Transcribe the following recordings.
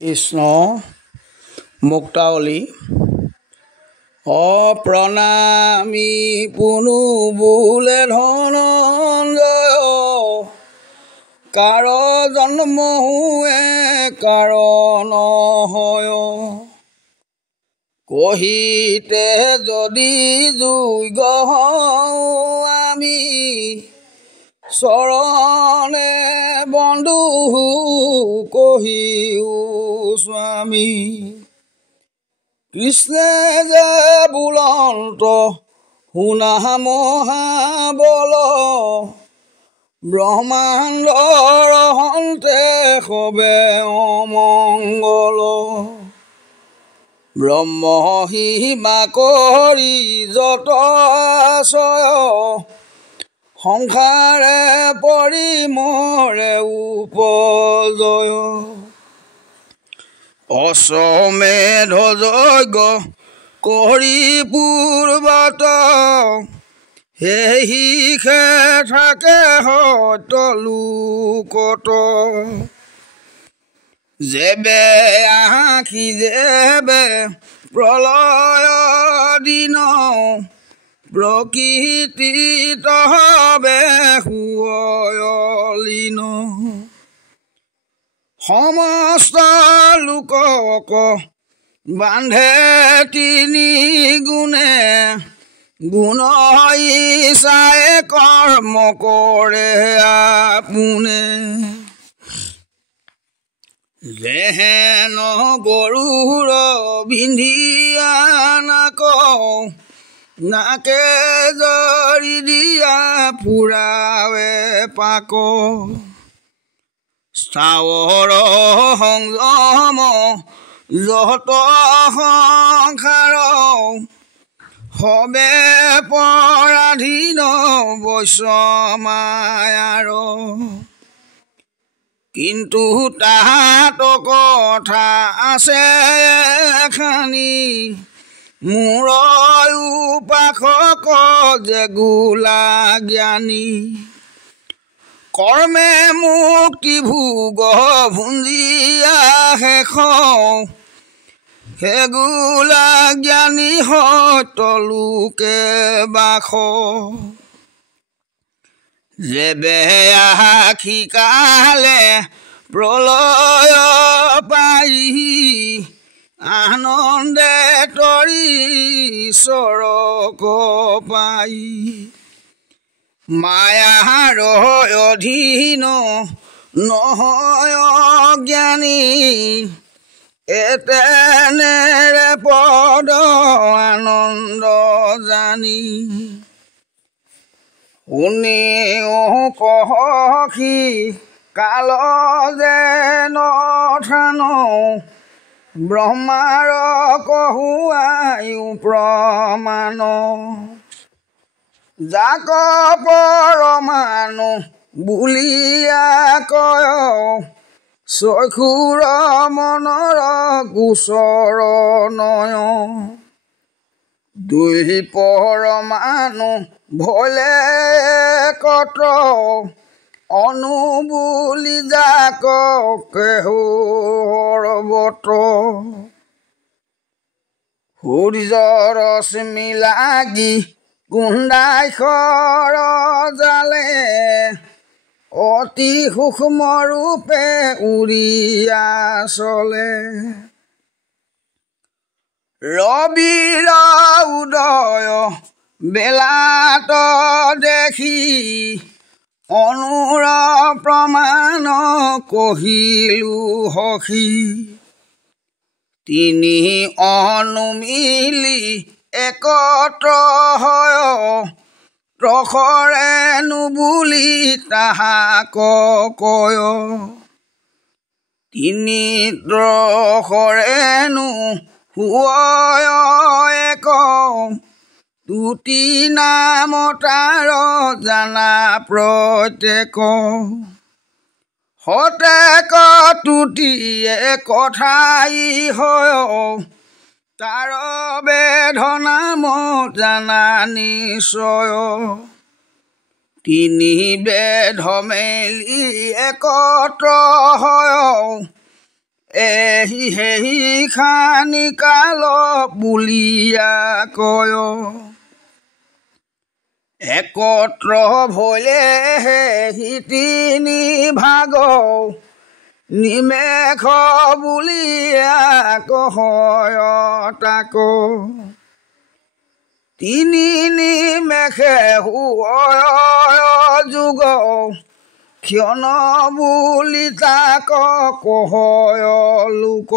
কৃষ্ণ মুক্তাৱলী প্ৰণামী পুনু বোলে ধনঞ্জয় কাৰ জন্ম হুৱে কাৰণ হয় কহিতে যদি যোগ্য আমি চৰণে বন্ধু কহিও স্বামী কৃষ্ণে যে বুলন্ত শুনা মহাবল ব্ৰহ্মাণ্ডৰ হন্তে সবে অমংগল ব্ৰহ্মহিমা কৰি যত আশয় সংসাৰে পৰি মৰে উপজয় অশ্বমেধ যজ্ঞ কৰি পূৰ্বত সেহি থাকে সত্য লোকত যেবে আঁখি যেবে প্ৰলয় দিন প্ৰকৃতিত হবে সুয়লীন সমস্ত লোকক বান্ধে তিনি গুণে গুণ ইচ্ছাই কৰ্ম কৰে আপোনে যেহেন গৰুৰ বিন্ধিয়া নাক নাকে জৰি দিয়া ফুৰাৱে পাক স্থাৱৰ সংযম যত সংসাৰ সবে পৰাধীন বৈষমায়াৰ কিন্তু তাহাত কথা আছে এখানি মোৰ উপাসক যে গোলা জ্ঞানী কৰ্মে মুক্তি ভোগ ভুঞ্জিয়া শেষ হে গোলা জ্ঞানী সত্য লোকে বাস যেবে আখি কালে প্ৰলয় পাই আনন্দে তৰি চৰক পাই মায়াৰ অধীন নহয় জ্ঞানী এতেনেৰে পদ আনন্দ জানি শুনিও কহকি কাল যে নথান ব্ৰহ্মাৰ কহুৱায়ো প্ৰমাণ যাক পৰমাণু বুলিয়া কয় চক্ষুৰ মনৰ গোচৰ নয় দুই পৰমাণু ভলে কত অনু বুলি যাক কেহুৰবত সূৰ্যৰ ৰশ্মি লাগি কুণ্ডাইখৰ জালে অতি সূক্ষ্ম ৰূপে উৰিয়া চলে ৰবিৰ উদয় বেলাত দেখি অনুৰ প্ৰমাণ কহিলো সখী তিনি অনুমিলি একত্ৰ হয় প্ৰখৰেনো বুলি তাহাক কয় তিনি প্ৰখৰেনো হুয় এক তুতি নাম তাৰ জানা প্ৰত্যেক সতেক তুতিয়ে কথাই হয় তাৰ বেধনাম জানা নিশ্চয় তিনি বেধ মেলি একত্ৰ হয় এহি হেহি খানি কাল বুলিয়া কয় একত্ৰ ভলে হেহি তিনি ভাগ নিমেষ বুলিয়া কয় তাক তিনি নিমেষে হুয় যুগ ক্ষণ বুলি তাক কয় লোক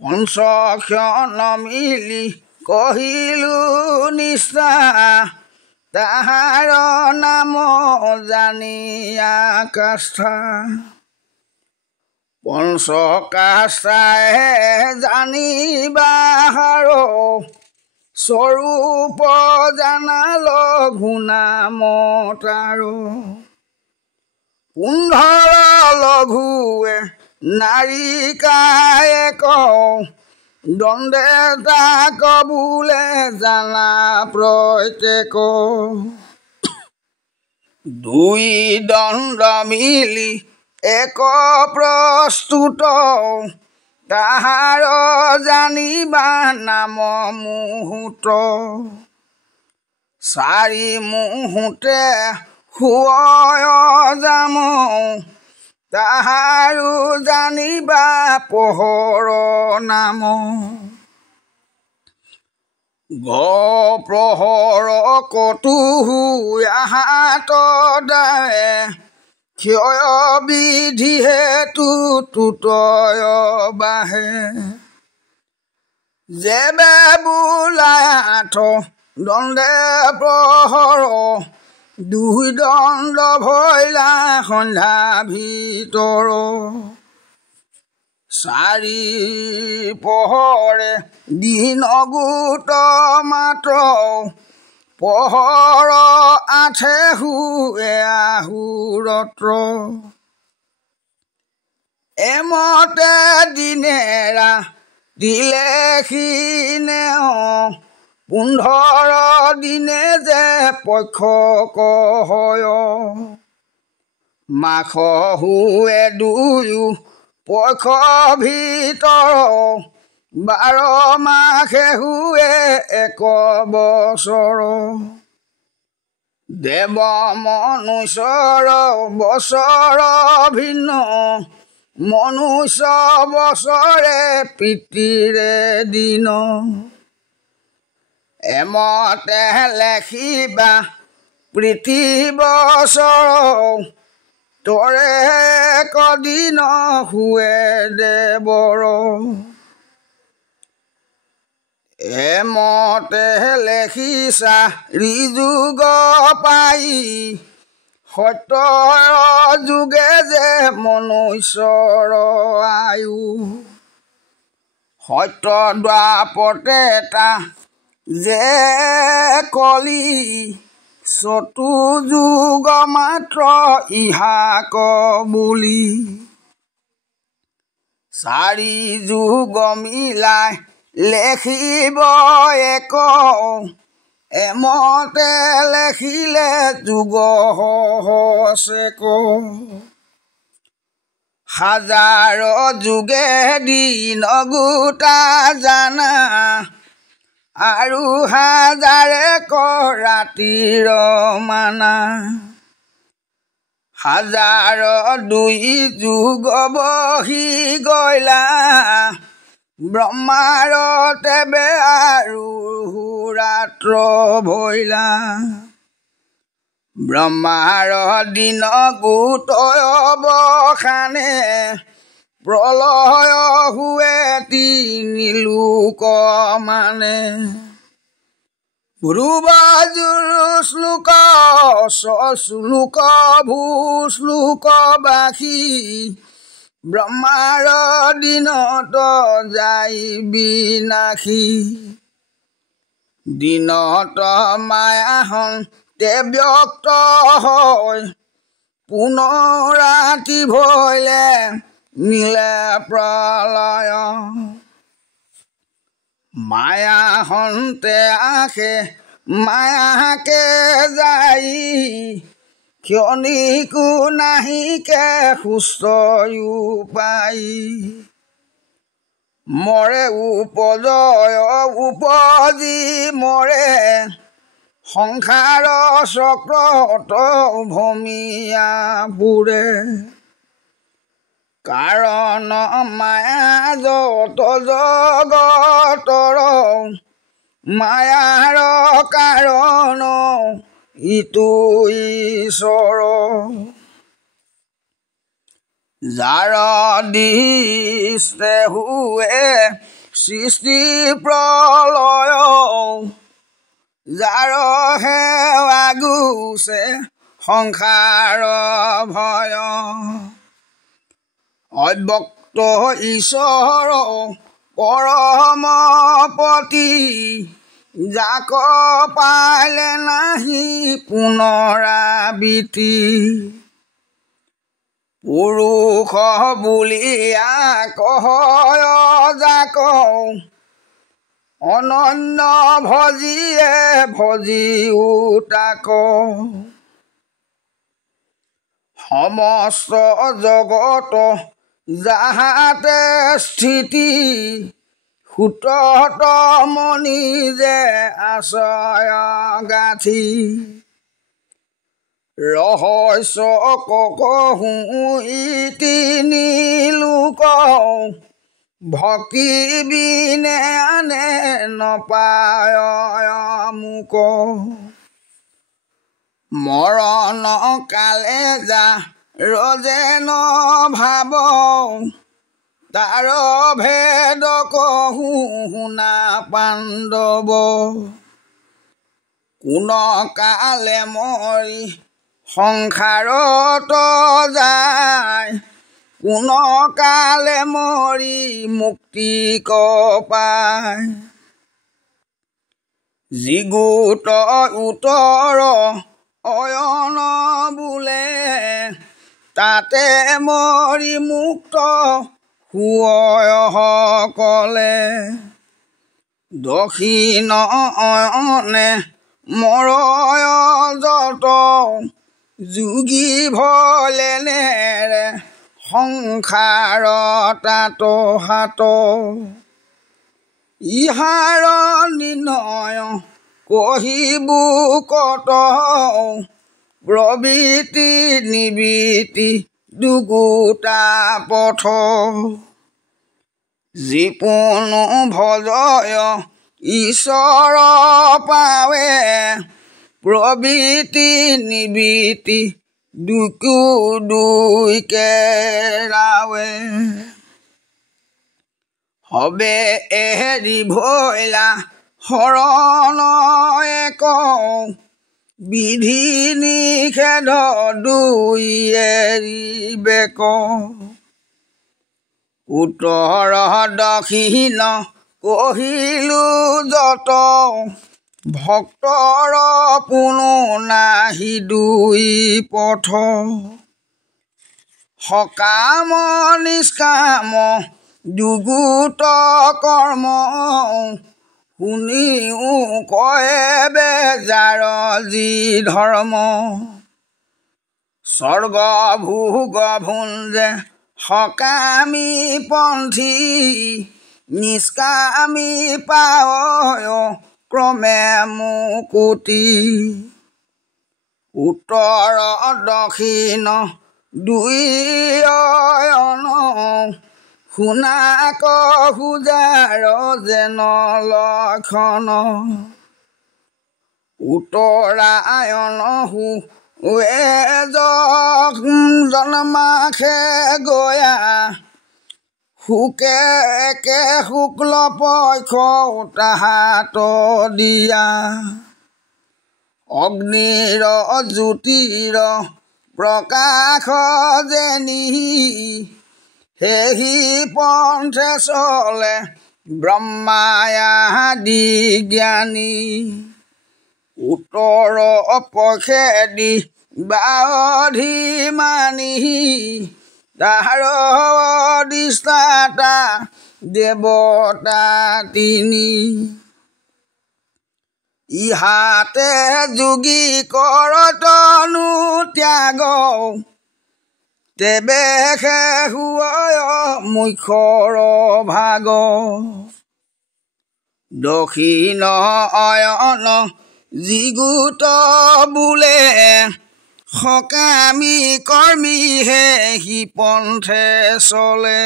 পঞ্চক্ষণ মিলি কহিলো নিষ্ঠা তাহাৰ নাম জানিয়া কাষ্ঠা পঞ্চকাষ্ঠাহে জানিবাহাৰ স্বৰূপ জানাল গুণাম তাৰ 15 লঘুৱে নাৰিকায়ে দণ্ডে তাক বোলে জানা প্ৰত্যেক দুই দণ্ড মিলি এক প্ৰস্তুত তাহাৰ জানিবা নাম মুহূৰ্ত চাৰি মুহূৰ্তে হুয় যাম তাহাৰো জানিবা পোহৰ নাম প্ৰহৰ কটু হাত দায়ে ক্ষয় বিধি হেতু তুতয় বাহে যেবে বোলাই 8 দণ্ডে প্ৰহৰ দুই দণ্ড ভৈলা সন্ধ্যা ভিতৰ চাৰি পহৰে দিন গোট মাত্ৰ পহৰ 8 হুৱে আহুৰত্ৰ এমতে দিনেৰা দিলেখিনে 15 দিনে যে পক্ষ হয় মাখ হুৱে দুয়ো পক্ষ ভিতৰ 12 মাখে হুৱে 1 বছৰ দেৱ মনুষ্যৰ বছৰ ভিন্ন মনুষ্য বছৰে পিতৃৰে দিন এমতে লেখিবা প্ৰীতি বছৰ তৰে কদিন হুৱে দেৱৰ এমতে লেখিছা ঋযুগ পাই সত্যৰ যুগে যে মনুষ্যৰ আয়ু সত্য দ্বাপৰতে তা যে কলি চতুযুগ মাত্ৰ ইহাক বুলি চাৰি যুগ মিলাই লেখিব এক এমতে লেখিলে যুগ সহস্ৰেক হাজাৰ যুগে দিন গোটা জানা আৰু হাজাৰে ৰাতিৰ মানা হাজাৰ দুই যুগ বহি গলা ব্ৰহ্মাৰ তেবে আৰু ৰাত্ৰ ভৈলা ব্ৰহ্মাৰ দিন গোট অৱসানে প্ৰলয় হুৱে তিনি লোক মানে ধ্ৰুৱজুৰ শ্লোক শ্লোক ভূশ্লোক বাসী ব্ৰহ্মাৰ দিনত যাই বিনাশী দিনত মায়াহন তে ব্যক্ত হয় পুনৰাতি ভৈলে নীলে প্ৰলয় মায়া হন্তে আখে মায়াকে যাই ক্ষণিকো নাহিকে সুস্থয়ো পাই মৰে উপজয় উপজি মৰে সংসাৰ চক্ৰত ভূমিয়া বুৰে কাৰণ মায়া যত জগতৰ মায়াৰ কাৰণ ইটো ঈশ্বৰ যাৰ দিছে হুৱে সৃষ্টি প্ৰলয় যাৰ সেৱা গুছে সংসাৰ ভয় অব্যক্ত ঈশ্বৰ পৰমপতি যাক পালে নাহি পুনৰাবৃত্তি পুৰুষ বুলিয়া কয় যাক অনন্য ভজিয়ে ভজিও তাক সমস্ত জগত যাহাতে স্থিতি সুতত মনি যে আশ্ৰয় গাঁঠি ৰহস্য ককহো তিনি লোক ভক্তি বিনে আনে নপায় মোক মৰণ কালে যা ৰজেন ভাব তাৰ ভেদ কহো শুনা পাণ্ডৱ কোন কালে মৰি সংসাৰত যায় কোন কালে মৰি মুক্তি পায় যিগুত উত্তৰ অয়ন বোলে তাতে মৰি মুক্ত হুয় সকলে দক্ষিণ অয়নে মৰয় যত যোগী ভলে নেৰে সংসাৰ তাত হাত ইহাৰ নিৰ্ণয় কহিবু কত প্ৰবৃত্তি নিবৃত্তি দুগুটা পথ যিপোনো ভজয় ঈশ্বৰ পাৱে প্ৰবৃত্তি নিবৃত্তি দুকু দুইকে ৰাৱে হবে এৰি ভৈলা শৰণ এক বিধি নিষেধ দুই এৰিবেক উত্তৰ দক্ষিণ কহিলো যত ভক্তৰ কোনো নাহি দুই পথ সকাম নিষ্কাম দুগুত কৰ্ম শুনিও কয়ে বেজাৰ যি ধৰ্ম স্বৰ্গ ভোগ ভুঞ্জে সকামী পন্থী নিষ্কামী পায় ক্ৰমে মুকুতি উত্তৰ দক্ষিণ দুই অয়ন শুনা কহু যাৰ যেন লক্ষণ উত্তৰায়ণ জন্মাখে গয়া শুকে একে শুক্ল পক্ষ তাহাত দিয়া অগ্নিৰ জ্যোতিৰ প্ৰকাশ যেনি সেহি পন্থে চলে ব্ৰহ্মায়াদি জ্ঞানী উত্তৰ পক্ষেদি বাধি মানি তাহাৰ অধিষ্ঠাতা দেৱতা তিনি ইহাতে যোগী কৰতনু ত্যাগ তেবে শেহুয় মুখ্যৰ ভাগ দক্ষিণ অয়ন যিগুত বোলে সকামী কৰ্মীহে সি পন্থে চলে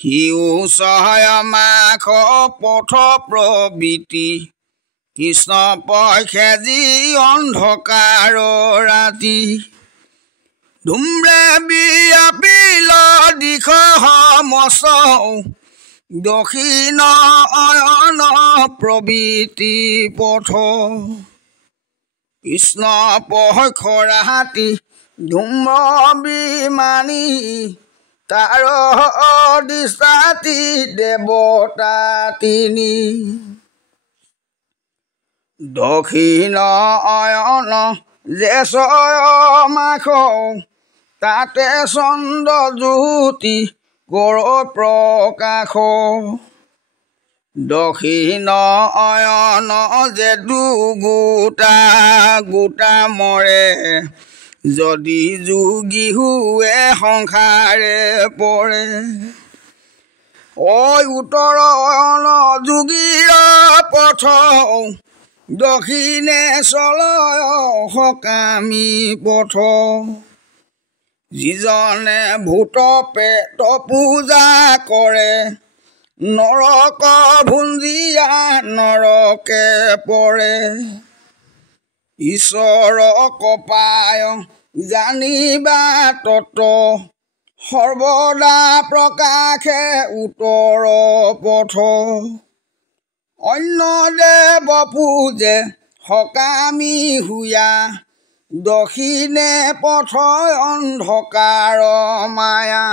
সিও সহায় মাখ পথ প্ৰবৃত্তি কৃষ্ণ পক্ষে যি অন্ধকাৰ ৰাতি ধুম্ৰে বিয়াপিল দিশ সমস দক্ষিণ অয়ন প্ৰবৃত্তি পথ কৃষ্ণ পক্ষ ৰাতি ধুম্ৰ বিমানী তাৰ দিশাতি দেৱতা তিনি দক্ষিণ অয়ন জেছয় মাখ তাতে চন্দ্ৰজ্যোতি গৌৰ প্ৰকাশ দক্ষিণ অয়ন যেদু গোটা গোটা মৰে যদি যোগী হুৱে সংসাৰে পৰে উত্তৰ অয়ন যোগীৰ পথ দক্ষিণে চলয় সকামী পথ যিজনে ভূত প্ৰেত পূজা কৰে নৰক ভুঞ্জিয়া নৰকে পৰে ঈশ্বৰক পায় জানিবা তত সৰ্বদা প্ৰকাশে উত্তৰ পথ অন্য দেৱ পূজে সকামী হুয়া দক্ষিণে পথ অন্ধকাৰ মায়া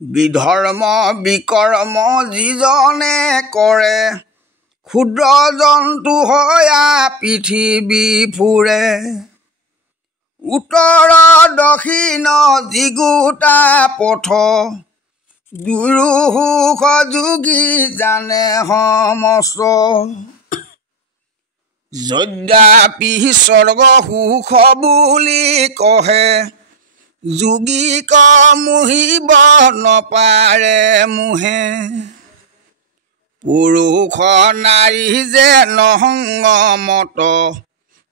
বিধৰ্ম বিকৰ্ম যিজনে কৰে ক্ষুদ্ৰ জন্তু হয়া পৃথিৱী ফুৰে উত্তৰ দক্ষিণ যিগুটা পথ দুয়ো সুখ যোগী জানে সমস্ত যদ্যাপি স্বৰ্গ সুখ বুলি কহে যোগীক মুহিব নপাৰে মোহে পুৰুষ নাৰী যে নহংগমত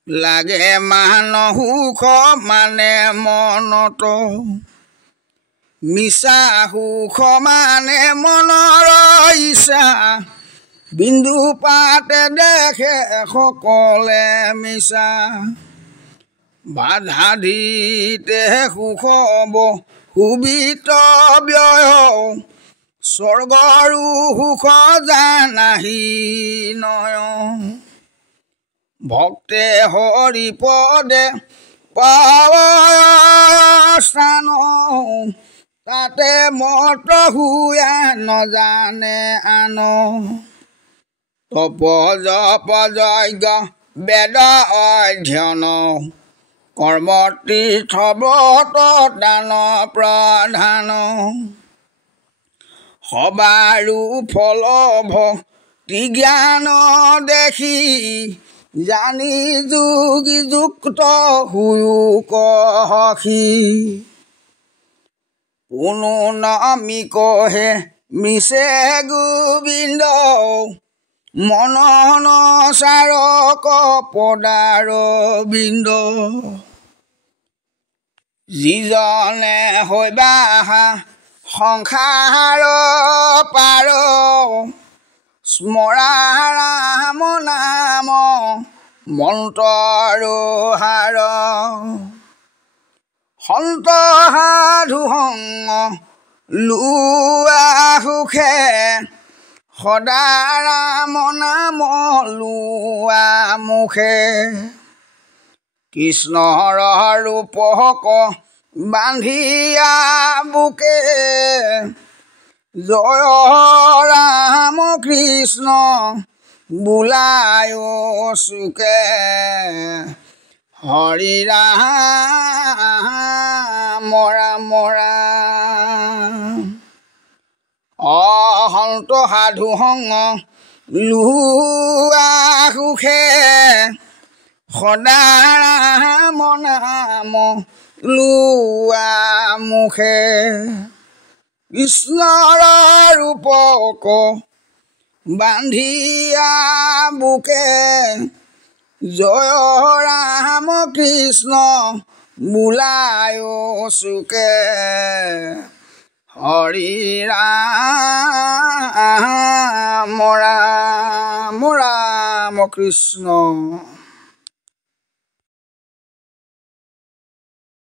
লাগে মান সুখ মানে মনত মিছা সুখ মানে মনৰ ইচ্ছা বিন্দু পাতে দেখে সকলে মিছা বাধা দিতে সুখ হব সুবিত ব্যয় স্বৰ্গৰো সুখ জানাহি নয় ভক্তে হৰি পদে পাৱ স্থান তাতে মত হুয়া নজানে আন তপ জপ যজ্ঞ বেদ অধ্যয়ন কৰ্ম তীৰ্থ ব্ৰত দান প্ৰধান সবাৰো ফল ভক্তি জ্ঞান দেখি জানি যোগী যুক্ত হুয়ো কহী কোনো নামি কহে মিছে গোবিন্দ মনন চাৰক পদাৰ বিন্দ যিজনে হৈবা সংসাৰ পাৰ স্মৰা ৰাম নাম মন্ত্ৰ হাৰ সন্ত সাধু সংগ লোৱা সুখে সদা ৰাম নাম লোৱা মুখে কৃষ্ণৰ ৰূপক বান্ধিয়া বুকে জয় ৰাম কৃষ্ণ বোলায় চুকে হৰি ৰাম ৰাম ৰাম অসন্ত সাধু সংগ লোৱা সুখে সদা ৰাম নাম লোৱা মুখে কৃষ্ণৰ ৰূপক বান্ধিয়া বুকে জয় ৰাম কৃষ্ণ বোলায় চুকে হৰি ৰাম ৰাম ৰাম কৃষ্ণ।